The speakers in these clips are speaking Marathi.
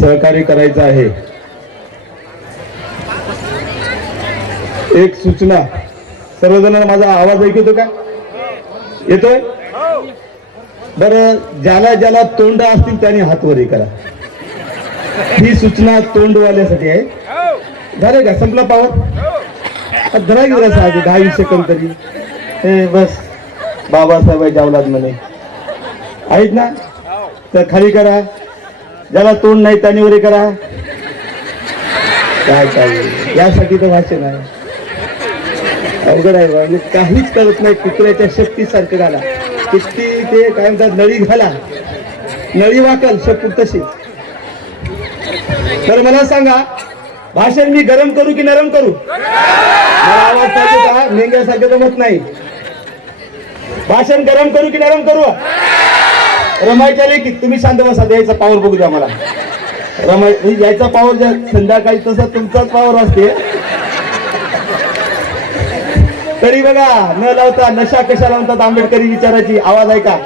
सहकार्य करायचं आहे. एक सूचना. सर्वजण माझा आवाज ऐकतो येतो का? येतोय? बर ज्याला ज्याला तोंड असतील त्याने हात वरी करा. ही सूचना तोंडवाल्यासाठी आहे. झालं का? संपला पावर जरा गेला साहेब दहा वीस सेकंद तरी. हे बस. बाबासाहेब जावलात म्हणे. आहेत ना? तर खाली करा. ज्याला तोंड नाही त्याने वरे करा. काय काय यासाठी तर भाषण आहे. अवघड आहे बा. काहीच करत नाही. कुत्र्याच्या शक्तीसारखं घाला किती ते काय म्हणतात नळी घाला. नळी वाकल शकू तशी. तर मला सांगा भाषण मी गरम करू की नरम करू? मला आवाज पाहिजे का मेंग्यासारखं जमत नाही. भाषण गरम करू की नरम करू? रमायच्या की तुम्ही शांत बसा द्यायचा पावर बघू द्या मला. रमाय म्हणजे यायचा पावर ज्या संध्याकाळी तसा तुमचाच पावर असते. तरी बघा न लावता नशा कशाला म्हणतात आंबेडकरी विचाराची? आवाज ऐका.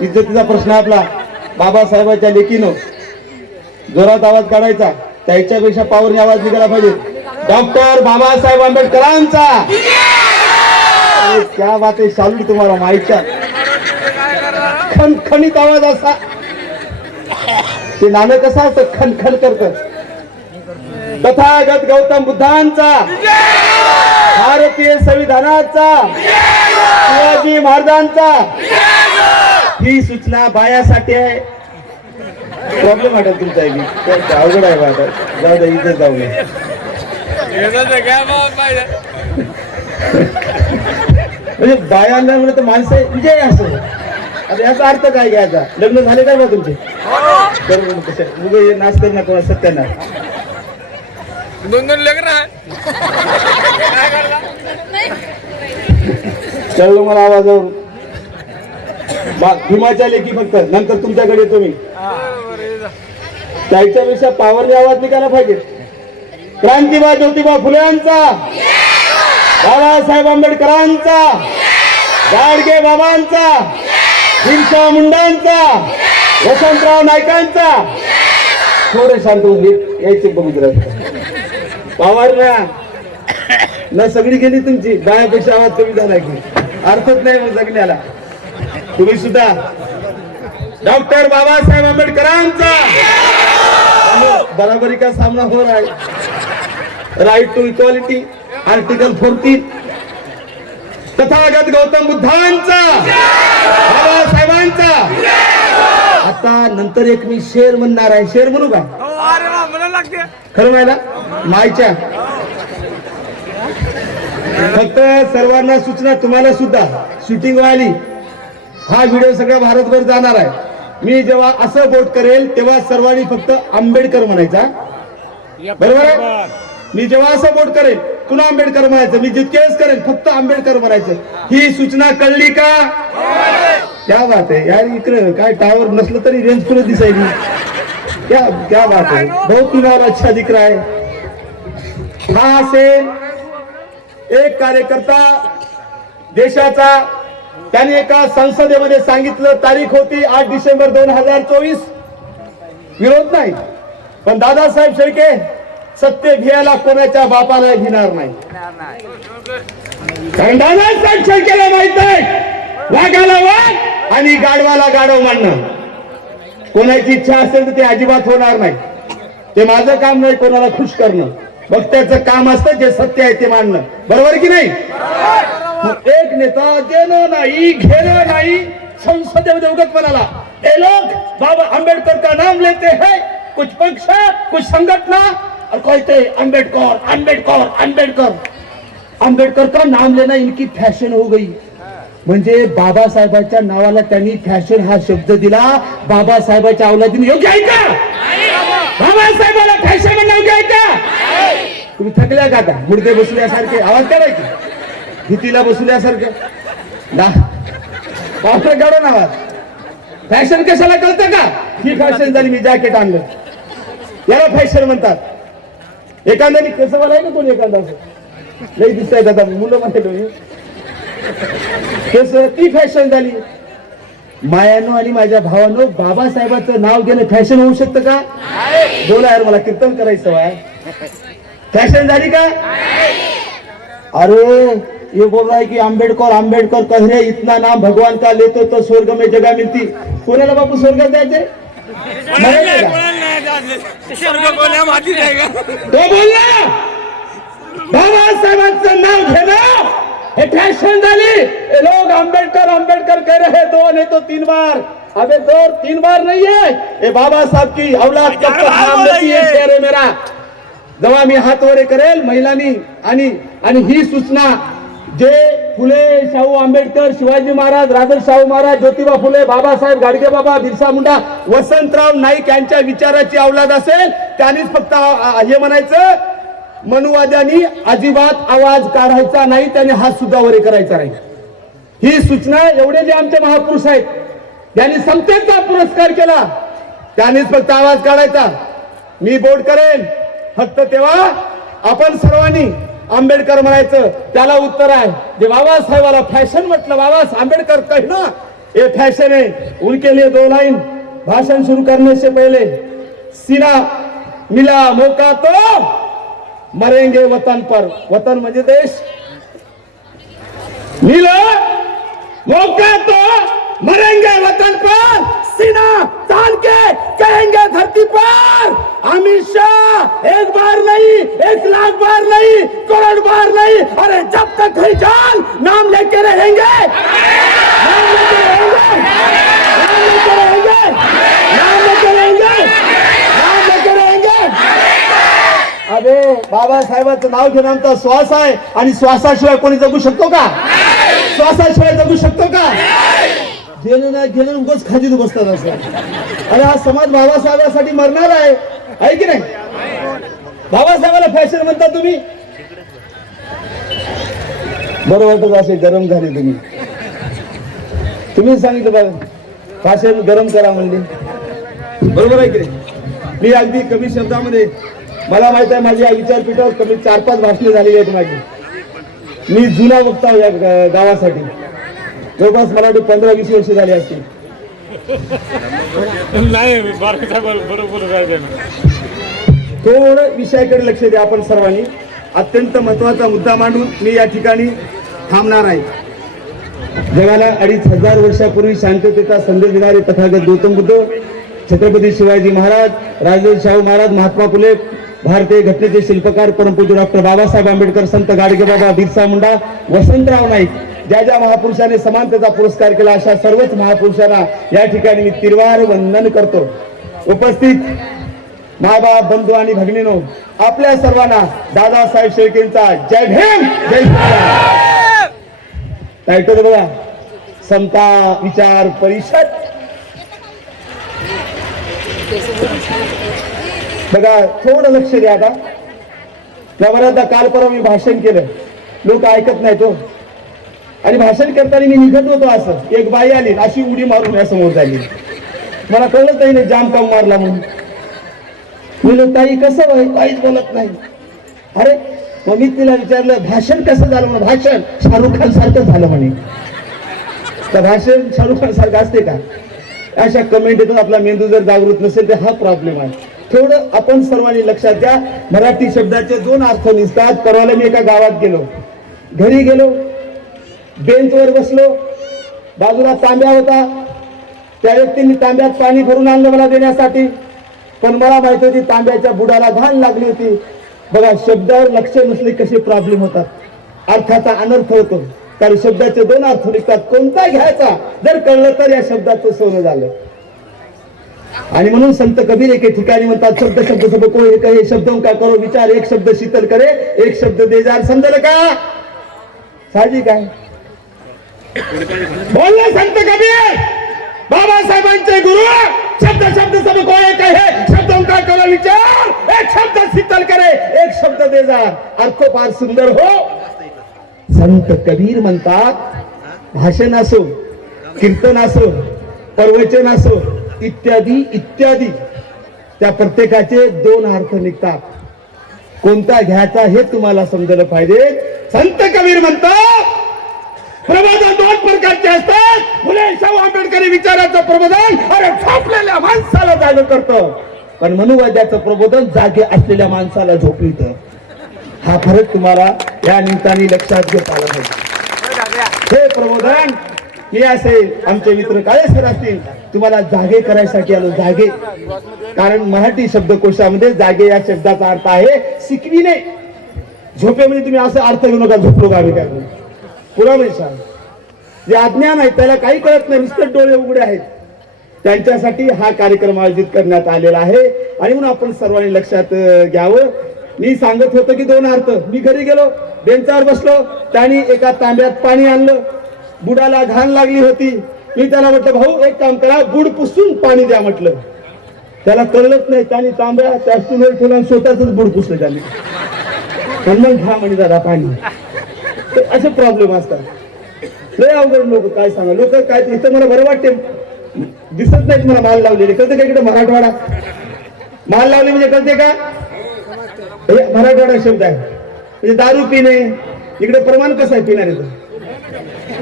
इज्जतीचा प्रश्न आपला. बाबासाहेबाच्या लेखीनं जोरात आवाज काढायचा. त्याच्यापेक्षा पावरने आवाज निघाला पाहिजे. डॉक्टर बाबासाहेब आंबेडकरांचा! क्या बात आहे चालू तुम्हाला माहिती खणखणीत आवाज असा. ते नाणं कसं असतं खणखण करत तथागत गौतम बुद्धांचा. भारतीय संविधानाचा. शिवाजी महाराजांचा. ही सूचना बायासाठी आहे. प्रॉब्लेम वाटत तुमचा अवघड आहे वाटत. जाऊ दे इथं जाऊ म्हणजे बायांना म्हणत तर माणसं विजय असं. आता याचा अर्थ काय घ्यायचा? लग्न झाले काय बा तुमचे? बरोबर उगा हे नाच कर ना कोणा सत्याना दोन दोन लेकर कळलं मला आवाजावर बा भीमाच्या लेखी फक्त. नंतर तुमच्याकडे येतो मी. त्याच्यापेक्षा पावरने आवाज निघाला पाहिजे. क्रांतिबा ज्योतिबा फुलेंचा. बाबासाहेब आंबेडकरांचा. गाडगे बाबांचा. बिरसा मुंडांचा वसंतराव नायकांचा थोडे शांत यायचे बघू पावार ना सगळी गेली तुमची. बायापेक्षा आवाज कमी झाला की. अर्थच नाही मग जगण्याला. तुम्ही सुद्धा. डॉक्टर बाबासाहेब आंबेडकरांचा. बराबरी का सामना हो रहा है? To equality article fourteen Tathagat Gautam बुद्धांचा. बाबासाहेबांचा. आता नंतर एक मी शेर म्हणणार आहे. शेर म्हणू का? लागते. खरं व्हायला मायच्या फक्त सर्वांना सूचना तुम्हाला सुद्धा. शूटिंग वाली. हा व्हिडिओ सगळा भारतभर जाणार आहे. मी जेव्हा असं बोट करेल तेव्हा सर्वांनी फक्त आंबेडकर म्हणायचा. बरोबर आहे? मी जेव्हा असं बोट करेल पुन्हा आंबेडकर म्हणायचं? मी जितकेच करेन करेल फक्त आंबेडकर म्हणायचं. ही सूचना कळली का? क्या बात आहे. यार इकडे काय टावर नसलं तरी रेंज पुढे दिसायली. क्या क्या बात आहे. बहुत तुम्हाला अच्छा दिख रहा है हा असेल एक कार्यकर्ता देशाचा. त्याने एका संसदेमध्ये सांगितलं तारीख होती आठ डिसेंबर दोन हजार चोवीस. विरोध नाही. पण दादासाहेब शेळके सत्य घ्यायला कोणाच्या बापाला घेणार नाही. दादासाहेब शेळकेला माहीत आहे वाघाला वाघ आणि गाडवाला गाडव मानणं कोणाची इच्छा असेल तर ते अजिबात होणार नाही. ते माझं काम नाही कोणाला खुश करणं. मग त्याचं काम असतं जे सत्य आहे ते मानणं. बरोबर की नाही? एक नेता देणं नाही घेणं नाही संसदेमध्ये उगत म्हणाला हे लोग बाबा आंबेडकर का नाम लेते हैं कुछ पक्ष कुछ संगठना और कहते अंबेडकर अंबेडकर अम्बेडकर आंबेडकर का नाम लेना इनकी फॅशन हो गई। म्हणजे बाबासाहेबांच्या नावाला त्यांनी फॅशन हा शब्द दिला. बाबासाहेबाच्या अवलादीने योग्य आहे का? बाबासाहेबाला फॅशन म्हणणं योग्य आहे का? तुम्ही थकल्या का आता? मुर्दे बसल्यासारखे. आवाज करायचे भीतीला बसल्यासारखे. ना. पावसाळ्यात काढून आवाज. फॅशन कशाला कळतं का? ही फॅशन झाली मी जॅकेट आणलं. याला फॅशन म्हणतात. एखाद्याने कसं मला आहे ना कोणी एखादा? असं लई दिसतायत आता मुलं म्हणते केस ती फॅशन झाली. मायानो आणि माझ्या भावानो बाबासाहेबांचं नाव घेणं फॅशन होऊ शकतं का? बोला यार मला कीर्तन करायचं वाय फॅशन झाली का? अरे ये बोल रहा है कि अंबेडकर अंबेडकर कह रहे इतना नाम भगवान का लेते तो स्वर्ग में जगह मिलती. कोणाला बापू स्वर्गात जायचे बाबासाहेबांचं नाव घेणं हे फॅशन झाली. ये लोग अंबेडकर अंबेडकर कह रहे दो नहीं तो तीन बार. अबे दो तीन बार नहीं है. ये बाबा साहब की औलाद नाम है है मेरा। जेव्हा मी हात वरे करेल महिलांनी आणि आणि ही सूचना जे फुले शाहू आंबेडकर शिवाजी महाराज राजन शाहू महाराज ज्योतिबा फुले बाबासाहेब गाडगे बाबा बिरसा मुंडा वसंतराव नाईक यांच्या विचाराची अवलाद असेल त्यांनीच फक्त हे म्हणायचं मनुवाद्यांनी अजिबात आवाज काढायचा नाही त्याने हात सुद्धा वरे करायचा नाही. ही सूचना एवढे जे आमचे महापुरुष आहेत यांनी समतेचा पुरस्कार केला त्यांनीच फक्त आवाज काढायचा. मी बोर्ड करेन फक्त तेव्हा आपण सर्वांनी आंबेडकर म्हणायचं त्याला उत्तर आहे. जे बाबासाहेबाला फॅशन म्हटलं बाबा आंबेडकर कहना ये फॅशन है उनके लिए दो लाइन. भाषण शुरू करने से पहले. सीना मिला मौका तो. मरेंगे वतन पर. वतन म्हणजे देश. मिला मौका तो. मरेंगे वतन पर. सीना चाल के कहेंगे धरती पर अमित शाह एक बार नहीं एक लाख बार नहीं करोड़ बार नहीं अरे जब तक है जान नाम लेके रहेंगे। नाम लेके रहेंगे। नाम लेके रहेंगे। नाम लेके रहेंगे। नाम लेके रहेंगे। अरे बाबासाहेबांचं नाव घेऊन आमचा श्वास आहे आणि श्वासाशिवाय कोणी जगू शकतो का? श्वासाशिवाय जगू शकतो का? घेणं नाही घेणं उगच खाजीत बसतात असं. अरे हा समाज बाबासाहेबांसाठी मरणार आहे. आहे की नाही? बाबासाहेबाला फॅशन म्हणता तुम्ही? बरं वाटत असे गरम झाले तुम्ही. तुम्ही सांगितलं बघा फॅशन गरम करा म्हणली. बरोबर आहे की नाही? मी अगदी कमी शब्दामध्ये मला माहीत आहे माझ्या विचारपीठावर कमी चार पाच भाषणे झालेली आहेत माझी. मी जुना वक्ता या गा- गावासाठी. जवळपास मला वाटतं पंधरा वीस वर्ष झाली असतील नाही बरोबर थोडं विषयाकडे लक्ष द्या आपण सर्वांनी. अत्यंत महत्त्वाचा मुद्दा मांडून मी या ठिकाणी थांबणार आहे. जगाला अडीच हजार वर्षापूर्वी शांततेचा संदेश देणारे तथागत गौतम बुद्ध छत्रपती शिवाजी महाराज राजन शाहू महाराज महात्मा फुले भारतीय घटनेचे शिल्पकार परमपूज्य डॉक्टर बाबासाहेब आंबेडकर संत गाडगेबाबा बिरसा मुंडा वसंतराव नाईक. ज्या ज्या महापुरुषाने समानतेचा पुरस्कार केला अशा सर्वच महापुरुषांना या ठिकाणी मी तिरवार वंदन करतो. उपस्थित माबाप बंधू आणि भगिनीनो आपल्या सर्वांना दादासाहेब शेळकेंचा जय भीम जय टायटल बघा. समता विचार परिषद. बघा थोडं लक्ष द्या आता. त्या काल परवा मी भाषण केलं. लोक ऐकत नाही तो हो. आणि भाषण करताना मी निघत होतो असं. एक बाई आली अशी उडी मारून या समोर झाली मला कळलं नाही जाम काम मारला म्हणून. मी ताई कसं होय काहीच बोलत नाही. अरे मग मी तिला विचारलं भाषण कसं झालं म्हणून भाषण शाहरुख खान सारखं झालं म्हणे. तर भाषण शाहरुख खान सारखं असते का? अशा कमेंट येतात आपला मेंदू जर जागृत नसेल तर हा प्रॉब्लेम आहे. थोडं आपण सर्वांनी लक्षात घ्या मराठी शब्दाचे दोन अर्थ निसतात. परवाला मी एका गावात गेलो. घरी गेलो बेंचवर बसलो. बाजूला तांब्या होता. त्या व्यक्तींनी तांब्यात पाणी भरून आणलं मला देण्यासाठी. पण मला माहीत होती तांब्याच्या बुडाला घाण लागली होती. बघा शब्दावर लक्ष नसले कसे प्रॉब्लेम होतात. अर्थाचा अनर्थ होतो. कारण शब्दाचे दोन अर्थ निघतात. कोणता घ्यायचा? जर कळलं तर या शब्दाचं सोनं झालं. आणि म्हणून संत कबीर एके ठिकाणी म्हणतात शब्द शब्द सब को एक हे शब्द का करो विचार एक शब्द शीतल करे एक शब्द देजार समजलं का? साहजिक आहे. बोलले संत कबीर. बाबासाहेबांचे गुरु. शब्द शब्द सब को एक है? शब्दों का करो विचार. एक शब्द शीतल करे एक शब्द दे जा. अर्थ फार सुंदर हो. संत कबीर म्हणतात भाषण असो कीर्तन असो प्रवचन असो इत्यादी इत्यादी. त्या प्रत्येकाचे दोन अर्थ निघतात. कोणता घ्यायचा हे तुम्हाला समजलं पाहिजे. संत कबीर म्हणतात प्रबोधन दोन प्रकारचे असतात. फुले शाहू आंबेडकरी विचाराचं प्रबोधन अरे झोपलेल्या माणसाला जाग करतं. पण मनुवाद्याचं प्रबोधन जागे असलेल्या माणसाला झोपवित हा फरक तुम्हाला या निमित्ताने लक्षात घेत आला पाहिजे. हे प्रबोधन हे असेल आमचे मित्र काय सर असतील. तुम्हाला जागे करायसाठी आलो जागे. कारण मराठी शब्दकोशामध्ये जागे या शब्दाचा अर्थ आहे शिकविणे झोपेमध्ये तुम्ही असं अर्थ घेऊ नका झोपलो का आम्ही काय करू? पुरा सांग. जे अज्ञान आहे त्याला काही कळत नाही. नुसतं डोळे उघडे आहेत. त्यांच्यासाठी हा कार्यक्रम आयोजित करण्यात आलेला आहे. आणि म्हणून आपण सर्वांनी लक्षात घ्यावं. मी सांगत होतो की दोन अर्थ. मी घरी गेलो बेंचावर बसलो त्यांनी एका तांब्यात पाणी आणलं. बुडाला घाण लागली होती. मी त्याला म्हटलं भाऊ एक काम करा. बुड पुसून पाणी द्या म्हटलं. त्याला कळलंच नाही. त्याने तांब्या त्या स्टूलवर ठेवला स्वतःच बुड पुसलं त्याने. मग घ्या म्हणे दादा पाणी. तर असे प्रॉब्लेम असतात. लय अवघड लोक काय सांगा लोक काय इथं मला बरं वाटते दिसत नाहीत मला माल लावलेले. कळते का इकडे मराठवाडा? माल लावले म्हणजे कळते का? हे मराठवाडा शब्द आहे. म्हणजे दारू पिणे. इकडे प्रमाण कसं आहे पिणाऱ्याचं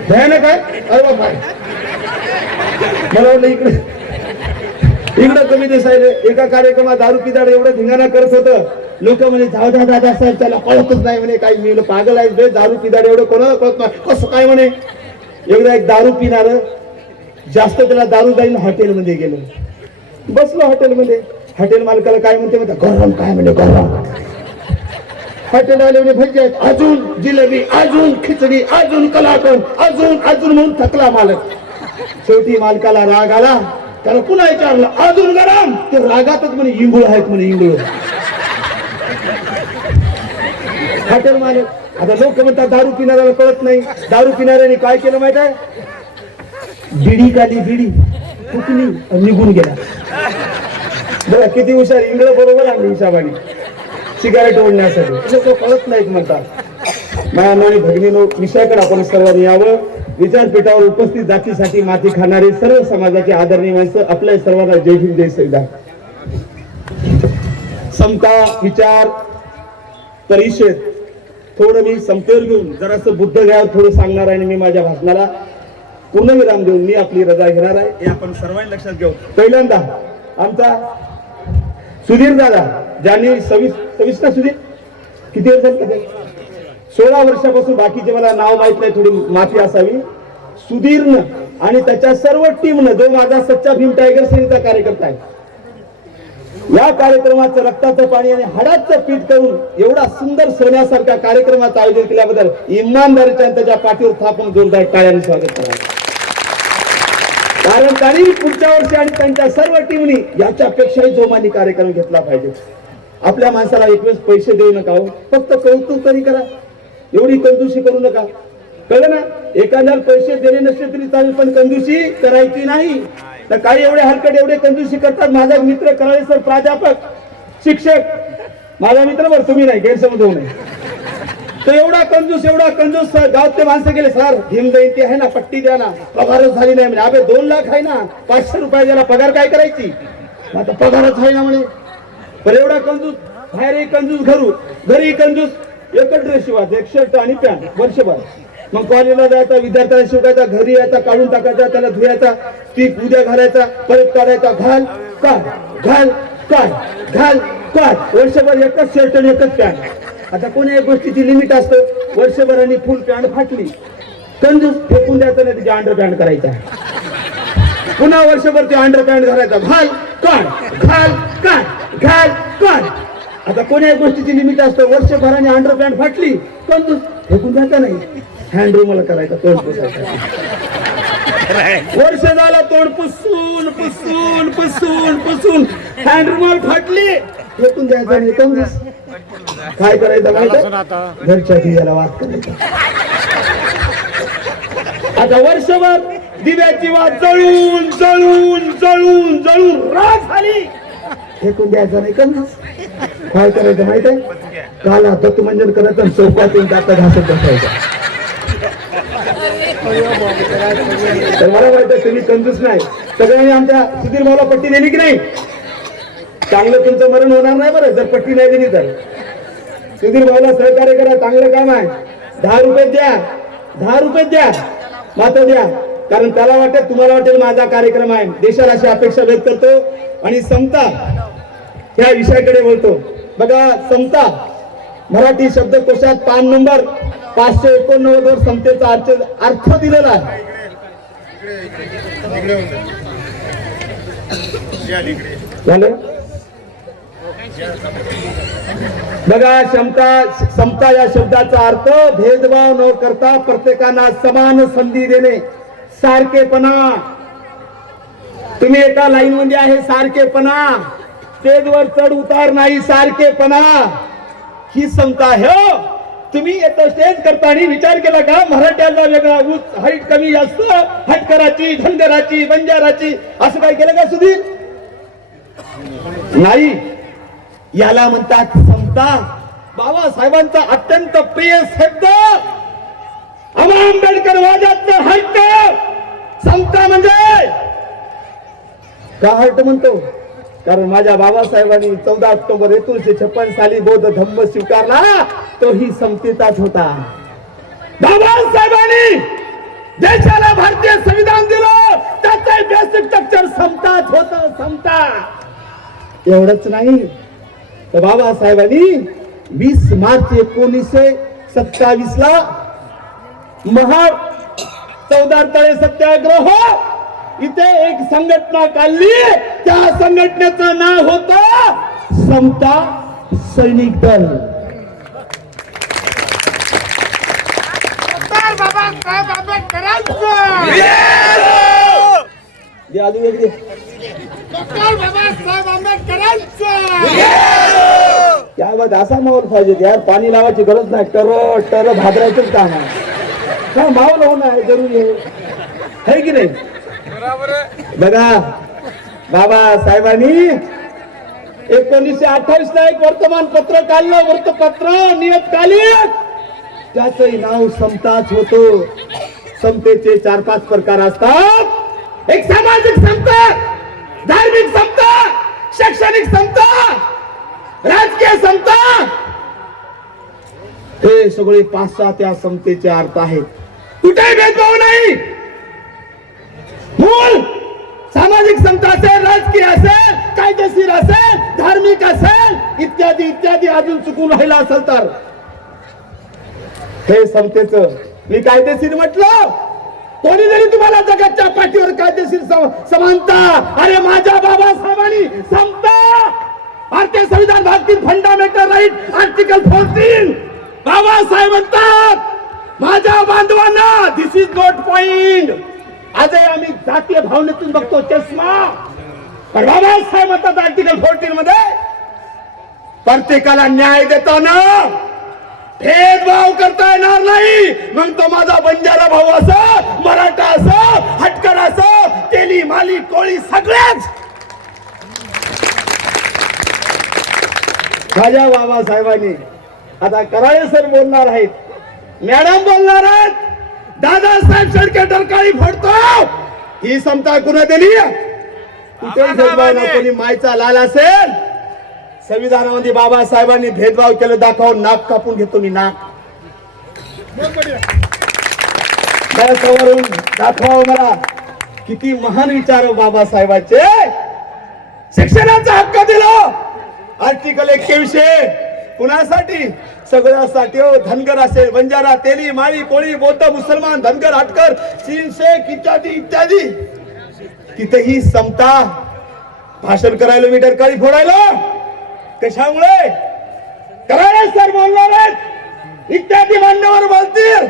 भयानक आहे? अरे बाबा मला वाटलं इकडे इकडं कमी दिसायला. एका कार्यक्रमात दारू पिदाड एवढं धिंगाणा करत होतं. लोक म्हणे जाऊ द्या दादा साहेब त्याला कळतच नाही म्हणे काही मी म्हणलं, पागल आहे दारू पिदार एवढं कोणाला कळत नाही. कसं काय म्हणे? एकदा एक दारू पिणार जास्त त्याला दारू जाईल हॉटेलमध्ये गेलं. बसलो हॉटेलमध्ये. हॉटेल मालकाला काय म्हणते म्हणते गरम काय म्हणे गरम. हॉटेल आले म्हणे भजी आहेत अजून जिलेबी अजून खिचडी अजून कलाकंद अजून अजून म्हणून थकला मालक. शेवटी मालकाला राग आला. त्याला पुन्हा विचारलं अजून गरम? ते रागातच म्हणे इंगुळ आहेत म्हणे इंगुळ. हॉटेल मालक आता लोक म्हणतात दारू पिणाऱ्याला कळत नाही. दारू पिणाऱ्याने काय केलं माहीत आहे? बिडी काली बिडी. फुकली निघून गेला. बघा किती हुशार इंग्रज बरोबर आणली हिशाबाने सिगारेट ओढण्यासाठी. लोक कळत नाहीत म्हणतात. माया आणि भगिनीनो विषयाकडे आपण सर्वांनी यावं. विचारपीठावर उपस्थित जातीसाठी माती खाणारे सर्व समाजाचे आदरणीय माणसं आपल्या सर्वांना जय हिंद जय संविधान समता विचार परिषद. थोडं मी समतेवर घेऊन जरासं बुद्ध घ्यावर थोडं सांगणार आहे आणि मी माझ्या भाषणाला पूर्णविराम देऊन मी आपली रजा घेणार आहे. हे आपण सर्वांनी लक्षात घेऊ. पहिल्यांदा आमचा सुधीर दादा ज्यांनी सव्वीस सव्वीस सुधीर किती वर्ष झाले का? सोळा वर्षापासून बाकीचे मला नाव माहीत नाही थोडी माफी असावी. सुधीरनं आणि त्याच्या सर्व टीमनं जो माझा सच्चा भीम टायगर सेनेचा कार्यकर्ता आहे या कार्यक्रमाचं रक्ताचं पाणी आणि हाडाचं पीठ करून एवढा सुंदर सोन्यासारख्या कार्यक्रमाचं आयोजन केल्याबद्दल इमानदारीच्या त्याच्या पाठीवर थापून जोरदार टाळ्याने स्वागत करा. कारण त्यांनी पुढच्या वर्षी आणि त्यांच्या सर्व टीमनी याच्यापेक्षाही जोमानी कार्यक्रम घेतला पाहिजे. आपल्या माणसाला एक वेळेस पैसे देऊ नका हो. फक्त कौतुक तरी करा. एवढी कंजूसी करू नका. कळलं ना? एखाद्याला पैसे दिले नसले तरी चालेल पण कंजूसी करायची नाही. तर काही एवढे हलकट एवढे कंजूसी करतात. माझा मित्र कराळे सर प्राध्यापक शिक्षक. माझा मित्र बरं तुम्ही नाही गैरसमज होऊ नये. तो एवढा कंजूस एवढा कंजूस गावातले माणसं गेले सर भीम जयंती आहे ना पट्टी द्या ना पगारच झाली नाही म्हणे. अबे दोन लाख आहे ना पाचशे रुपये द्याला पगार काय करायची? आता पगारच आहे ना म्हणे. पण एवढा कंजूस बाहेरही कंजूस घरू घरी कंजूस एकच ड्रेस शिवायचा एक शर्ट आणि पॅन्ट वर्षभर. मग कॉलेजला जायचा विद्यार्थ्याला शिकायचा घरी यायचा काढून टाकायचा त्याला धुयाचा पीक उद्या घालायचा परत काढायचा घाल काढ घाल काढ घाल काढ. वर्षभर एकच शर्ट आणि एकच पॅन्ट आता कोण्या गोष्टीची लिमिट असतं वर्षभराने फुल पॅन्ट फाटली कंजूस फेकून द्यायचं नाही तिची अंडर पॅन्ट करायचा पुन्हा वर्षभर ते अंडर पॅन्ट घालायचा घाल काढ घाल काढ घाल काढ. आता कोण्या गोष्टीची लिमिट असतं वर्षभराने अंडर पॅन्ट फाटली कंजूस फेकून द्यायचा नाही. हँड मला करायचा तोंड पुसायचा. वर्ष झाला तोंड पुसून पुसून पुसून पुसून. हँड रुमाल फाटली. फेकून द्यायचा नाही काय करायचं माहिती आता घरच्या दिव्याला वाद करायचा. आता वर्षभर दिव्याची वाद जळून जळून जळून जळून राख झाली. फेकून द्यायचं नाही कंजूस काय करायचं माहीत आहे? काला दत्तमंजन करायचं आणि चौकात येऊन दाता घासत बसायचं. तर मला वाटतं तुम्ही कंजूस नाही. सगळ्यांनी आमच्या सुधीर भाऊला पट्टी दिली की नाही? चांगलं तुमचं मरण होणार नाही बरं जर पट्टी नाही दिली तर. सुधीर भाऊला सहकार्य करा चांगलं काम आहे. दहा रुपये द्या दहा रुपये द्या मात्र द्या. कारण त्याला वाटत तुम्हाला वाटेल माझा कार्यक्रम आहे. देशाला अशी अपेक्षा व्यक्त करतो आणि समता ह्या विषयाकडे बोलतो. बघा समता मराठी शब्दकोशात पान नंबर पाचशे एकोणनव्वद वर समतेचा अर्थ अर्थ दिलेला आहे. बघा क्षमता समता या शब्दाचा अर्थ भेदभाव न करता प्रत्येकांना समान संधी देणे. सारखेपणा. तुम्ही एका लाईन मध्ये आहे सारखेपणा. स्टेजवर चढ उतार नाही सारखेपणा. ही समता आहे. हो. तुम्ही येतो स्टेज करताना विचार केला का? मराठ्याचा वेगळा ऊस हाईट कमी जास्त हटकराची धनगराची बंजाराची असं काय केलं का सुधीर नाही. याला म्हणतात समता बाबासाहेबांचा अत्यंत प्रिय शब्द. आबा आंबेडकर वादात हट्ट समता म्हणजे का हट्ट म्हणतो? कारण माझ्या बाबासाहेबांनी चौदा ऑक्टोबर एकोणीशे छप्पन साली बौद्ध धम्म स्वीकारला तो ही समतेचाच होता. बाबासाहेबांनी देशाला भारतीय संविधान दिलं त्याचं बेसिक स्ट्रक्चर समताच होत समता एवढंच नाही तर बाबासाहेबांनी वीस मार्च एकोणीसशे सत्तावीस ला महा चौदा तळे सत्याग्रह इथे एक संघटना काढली. त्या संघटनेचं नाव होत समता सैनिक दल. बाद असा माहोल पाहिजे यार. पाणी लावायची गरज नाही. टर टर भादरायचंच काम आहे. माहोल होणं आहे? जरुरी आहे. है की नाही? बघा बाबा साहेबांनी एकोणीसशे अठ्ठावीस ला एक वर्तमानपत्र काढलं. वृत्तपत्र नियतकालिक. त्याचंही नाव समताच होतो. समतेचे चार पाच प्रकार असतात. एक सामाजिक समता धार्मिक समता शैक्षणिक समता राजकीय समता हे सगळे पाच सहा त्या समतेचे अर्थ आहेत. कुठेही भेदभाव नाही मूळ सामाजिक समता जाती असेल कायदेशीर असेल धार्मिक असेल इत्यादी इत्यादी अजून चुकून राहिला असेल तर. हे समतेच मी कायदेशीर म्हटलं. कोणी जरी तुम्हाला जगाच्या पाठीवर कायदेशीर समानता अरे माझ्या बाबासाहेबांनी समता. भारतीय संविधान भारतीय fundamental right article fourteen Babasaheb म्हणतात माझ्या बांधवांना दिस इज नॉट पॉइंट आजही आम्ही जातीय भावनेतून बघतो चष्मा. पण बाबासाहेब म्हणतात आर्टिकल फोर्टीन मध्ये प्रत्येकाला न्याय देताना भेदभाव करता येणार नाही. मग तो माझा बंजारा भाऊ असो मराठा असो हटकर असो तेली माली कोळी सगळेच. राजा बाबासाहेबांनी आता कराळे सर बोलणार आहेत. मॅडम बोलणार आहेत. दादासाहेब शेडके डरकाळी फोडतो. ही समता कुणा दिली कुठे भेदभाव. कोणी मायचा लाल असेल? संविधानामध्ये बाबासाहेबांनी भेदभाव केलं दाखवून नाक कापून घेतो मी नाक. दाखवावं मला. किती महान विचार बाबासाहेबांचे. शिक्षणाचा हक्क दिला. आर्टिकल एक्क्याऐंशी कुणासाठी? सगळ्यासाठी. हो धनगर असेल बंजारा तेली माळी कोळी बौद्ध मुसलमान धनगर हटकर चीन शेख इत्यादी इत्यादी. तिथेही समता भाषण करायला मीटर डरकाळी फोडायला. कशामुळे? करायला सर बोलणार. आहेत इत्यादी मान्यवर बोलतील.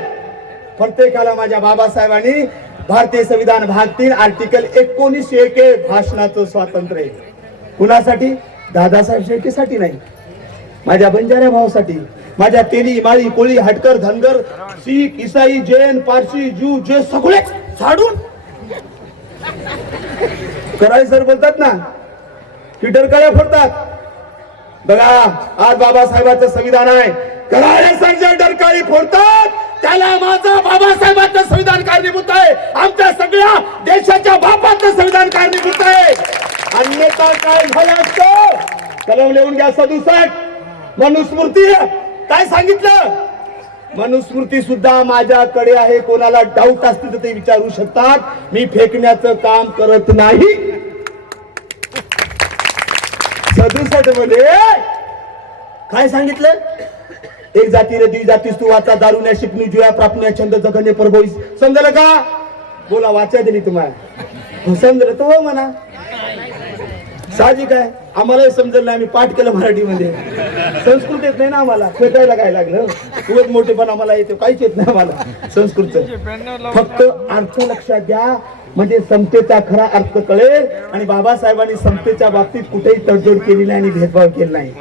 प्रत्येकाला माझ्या बाबासाहेबांनी भारतीय संविधान भाग तीन आर्टिकल एकोणीस एक भाषणाचं स्वातंत्र्य आहे. कुणासाठी? दादासाहेब शेळकेसाठी नाही. माझ्या बंजाऱ्या भावासाठी. माझ्या तेली माळी कोळी हटकर धनगर शीख इसाई जैन पारसी जू जे सगळे झाडून कराळे सर बोलतात ना ट्विटर कळ्या फोडतात. बघा आज बाबासाहेबांचं संविधान आहे. कराळे सर जे डरकाळी फोडतात. त्याला माझं बाबासाहेबांचं संविधान कारणीभूत आहे. आमच्या सगळ्या देशाच्या बापाचं संविधान कारणीभूत आहे. अन्यथा काय झालं असतं? कलम लिहून घ्या सदुसष्ट. मनुस्मृती. काय सांगितलं? मनुस्मृती सुद्धा माझ्याकडे आहे. कोणाला डाऊट असतील तर ते विचारू शकतात. मी फेकण्याचं काम करत नाही. सदुसष्टमध्ये. काय सांगितलं? एक जाती रे जातीस तू वाचा दारुण्या शिकणी जुया प्रापण्या छंद जगणे परभोईस. समजलं का? बोला वाचा दिली तुम्हाला. हो, समजलं. तो हो म्हणा. साहजिक आहे. आम्हालाही समजलं नाही आम्ही पाठ केलं मराठीमध्ये. संस्कृत येत नाही ना आम्हाला. फेटायला काय लागलं? उगत मोठेपण आम्हाला येते काहीच येत नाही आम्हाला संस्कृतचं. फक्त अर्थ लक्षात घ्या म्हणजे समतेचा खरा अर्थ कळेल. आणि बाबासाहेबांनी समतेच्या बाबतीत कुठेही तडजोड केली नाही आणि भेदभाव केला नाही.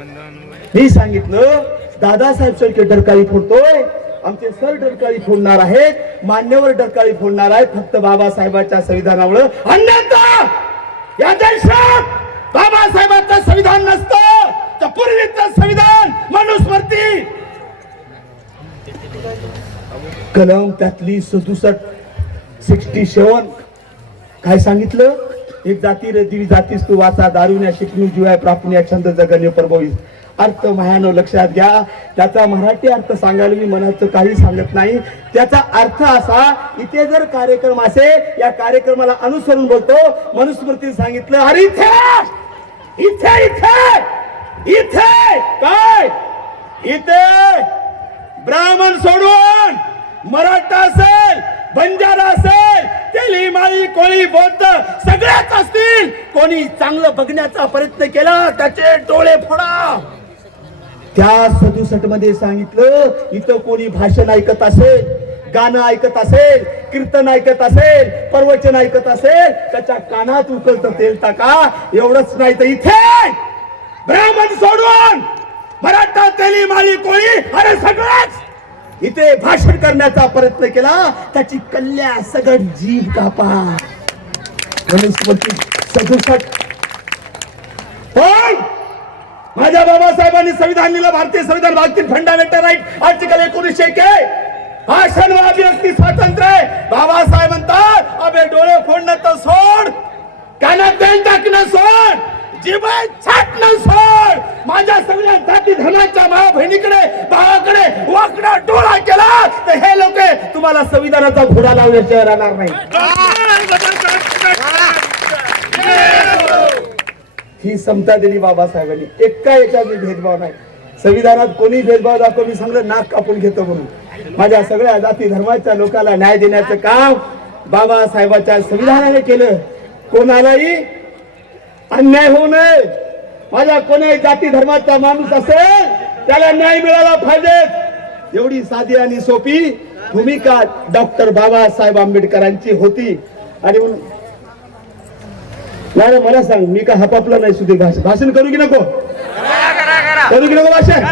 मी सांगितलं दादासाहेब सारखे डरकाळी फोडतोय. आमचे सर डरकाळी फोडणार आहेत. मान्यवर डरकाळी फोडणार आहेत. फक्त बाबासाहेबांच्या संविधानामुळे. अन्यथा या देशात बाबासाहेबांचं संविधान नसतं. तर पूर्वीचं संविधान मनुस्मृती. कलम त्यातली सदुसष्ट सिक्स्टी सेवन काय सांगितलं? एक जाती रे दिवी जातीस तू वाचा दारुण्या शिकणू जीवाय प्रापण्या छंद जगण्य परभवीस अर्थ महानो लक्षात घ्या. त्याचा मराठी अर्थ सांगायला मी मनाचं काही सांगत नाही. त्याचा अर्थ असा इथे जर कार्यक्रम असे या कार्यक्रमाला अनुसरून बोलतो मनुस्मृती सांगितलं अरे इथे इथे इथे! इथे! काय? इथे! ब्राह्मण सोडून मराठा असेल बंजारा असेल तेली माळी कोळी बौद्ध सगळ्याच असतील. कोणी चांगलं बघण्याचा प्रयत्न केला त्याचे डोळे फोडा. त्या सदुसष्टमध्ये सांगितलं इथं कोणी भाषण ऐकत असेल गाणं ऐकत असेल कीर्तन ऐकत असेल प्रवचन ऐकत असेल त्याच्या कानात उकलत तेल टाका एवढंच नाही तर इथे ब्राह्मण सोडून! मराठा तेली माळी कोळी अरे सगळंच! इथे भाषण करण्याचा प्रयत्न केला त्याची कल्ल्या सगळं जीव कापा. वनस्पती सदुसष्ट. पण माझ्या बाबासाहेबांनी संविधान लिहिलं भारतीय संविधान भारतीय फंडामेंटल राईट आर्टिकल एकोणीसशे एक. भाषण व अभिव्यक्ती स्वातंत्र्य आहे. बाबासाहेब म्हणतात अबे डोळे फोडणं तर सोड. कानात तेल टाकणं सोड. जीवन छाटणं सोड. माझ्या सगळ्या जाती धर्माच्या भावा बहिणीकडे भावाकडे वाकडा डोळा केला. तर हे लोक तुम्हाला संविधानाचा घोडा लावल्याशिवाय राहणार नाही. ही समता दिली बाबासाहेबांनी. एका याच्यात भेदभाव नाही. संविधानात कोणी भेदभाव दाखव मी सांगलं नाक कापून घेतो म्हणून. माझ्या सगळ्या जाती धर्माच्या लोकांना न्याय देण्याचं काम बाबासाहेबाच्या संविधानाने केलं. कोणालाही अन्याय होऊ नये. माझ्या कोणी जाती धर्माचा माणूस असेल त्याला न्याय मिळाला पाहिजे. एवढी साधी आणि सोपी भूमिका डॉक्टर बाबासाहेब आंबेडकरांची होती. आणि म्हणून नाही मला सांग मी का हपापला नाही सुधीर भाषण? भाषण करू की नको? करू की नको भाषण?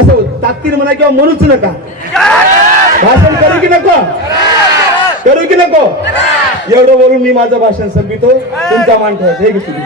असं ताकदीने म्हणा किंवा म्हणूच नका. भाषण करू की नको? करू की नको? एवढं बोलून मी माझं भाषण संपितो तुमचा मान ठेवा. हे घे तुम्ही